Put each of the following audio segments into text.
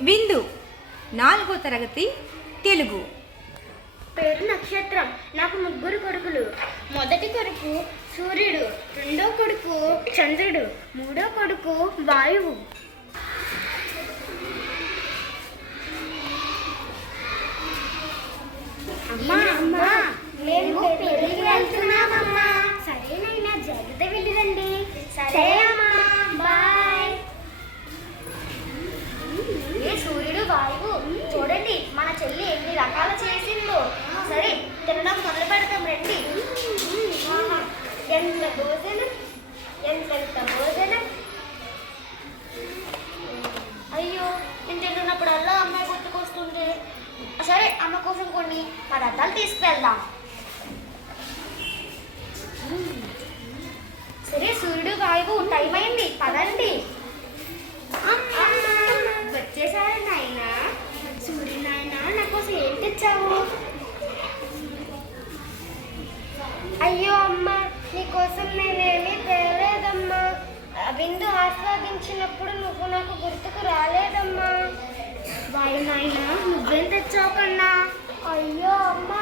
బిందు నాలుగో తరగతి తెలుగు. పేరు నక్షత్రం. నాకు ముగ్గురు కొడుకులు. మొదటి కొడుకు సూర్యుడు రెండో కొడుకు చంద్రుడు మూడో కొడుకు వాయువు. అమ్మా అమ్మా మేము ఎంత భోజనం ఎంతెంత భోజనం? అయ్యో నేను తింటున్నప్పుడల్లా అమ్మాయి గుర్తుకొస్తుంటే సరే అమ్మ కోసం కొన్ని పదార్థాలు తీసుకువెళ్దాం. సరే సూర్యుడు వాయువు టైం అయింది పదండి. వచ్చేసారు నాయన. సూర్యుడు నాయన నా కోసం ఏం తెచ్చావు? అయ్యో అమ్మ. నీకోసం నేనేమీ తేలేదమ్మా విందు ఆస్వాదించినప్పుడు నువ్వు నాకు గుర్తుకు రాలేదమ్మా. వాయు నాయన నువ్వేం తెచ్చావు కన్నా? అయ్యో అమ్మ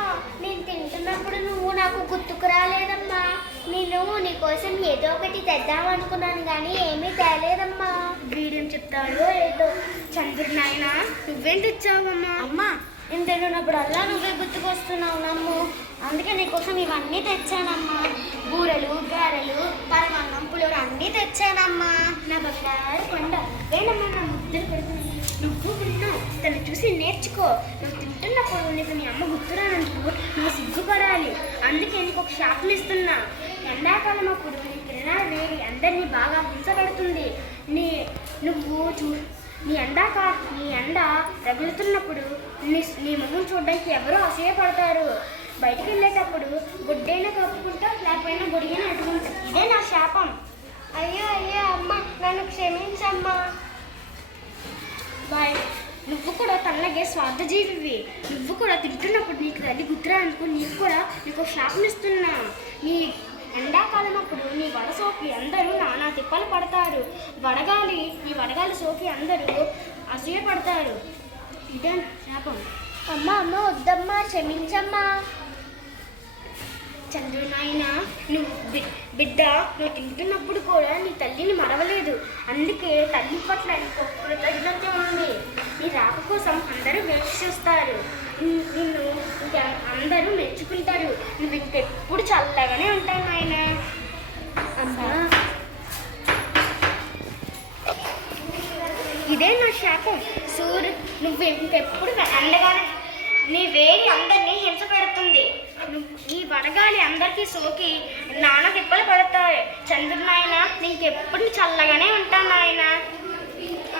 నేను తింటున్నప్పుడు నువ్వు నాకు గుర్తుకు రాలేదమ్మా. నేను నీకోసం ఏదో ఒకటి తెద్దాం అనుకున్నాను కానీ ఏమీ తేలేదమ్మా. వీడేం చెప్తాడో? ఏదో చంద్రుడు నాయన నువ్వేం తెచ్చావమ్మా? అమ్మా నేను తింటున్నప్పుడల్లా నువ్వే గుర్తుకొస్తున్నావు నమ్ము. అందుకే నీకోసం ఇవన్నీ తెచ్చానమ్మా. బూరెలు గారెలు పరమాన్నం పులిహోర అన్నీ తెచ్చానమ్మా. నా బంగారు కొండ. వేణమ్మా నా ముద్దలు పెడుతున్నాను నువ్వు విన్నావు తను చూసి నేర్చుకో. నువ్వు తింటున్నప్పుడు నీకు నీ అమ్మ గుర్తురానందుకు నువ్వు సిగ్గుపడాలి. అందుకే నీకు ఒక షాపులు ఇస్తున్నా. ఎండాకాలం అప్పుడు నీ కిరణాలు వేడి అందరినీ బాగా హింసపడుతుంది నీ నువ్వు చూ నీ ఎండాక నీ ఎండ రగులుతున్నప్పుడు నీ నీ ముఖం చూడడానికి ఎవరో అసూయపడతారు బయటికి వెళ్ళేటప్పుడు గుడ్డైనా కప్పుకుంటా లేకపోయినా గుడిగిన అట్టుకుంటా ఇదే నా శాపం. అయ్యో అయ్యో అమ్మ నన్ను క్షమించమ్మా. బాయ్. నువ్వు కూడా తల్లగే స్వార్థజీవివి. నువ్వు కూడా తింటున్నప్పుడు నీకు తల్లి గుర్తురా అనుకో నీకు కూడా నీకు శాపం ఇస్తున్నా. నీ ఎండాకాలం అప్పుడు నీ వడ సోకి అందరూ నానా తిప్పలు పడతారు. వడగాలి నీ వడగాలి సోకి అందరూ అసూయ పడతారు. ఇదే శాపం. అమ్మ అమ్మ వద్దమ్మా క్షమించమ్మా. చంద్రు నాయన నువ్వు బిడ్డ నువ్వు తింటున్నప్పుడు కూడా నీ తల్లిని మరవలేదు. అందుకే తల్లి పట్ల నీకు కృతజ్ఞత ఉంది. నీ రాక కోసం అందరూ వేచి చూస్తారు. నిన్ను అందరూ మెచ్చుకుంటారు. నువ్వు ఇంకెప్పుడు చల్లగానే ఉంటావు నాయన. అమ్మా. ఇదే నా శాపం. సూర్యు నువ్వు ఇంకెప్పుడు అందగానే నీ వేడి అందరినీ హింస పెడుతుంది ఈ వడగాలి అందరికీ సోకి నాన్న తిప్పలు పడతాయి. చంద్రుడు నాయన నీకెప్పుడు చల్లగానే ఉంటాను నాయన.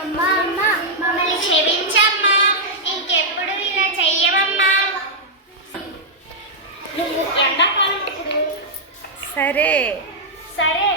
అమ్మా అమ్మ మమ్మల్ని క్షమించమ్మా. ఇంకెప్పుడు ఇలా చెయ్యమమ్మా నువ్వు ఎండాకాలం ఇప్పుడు సరే. సరే.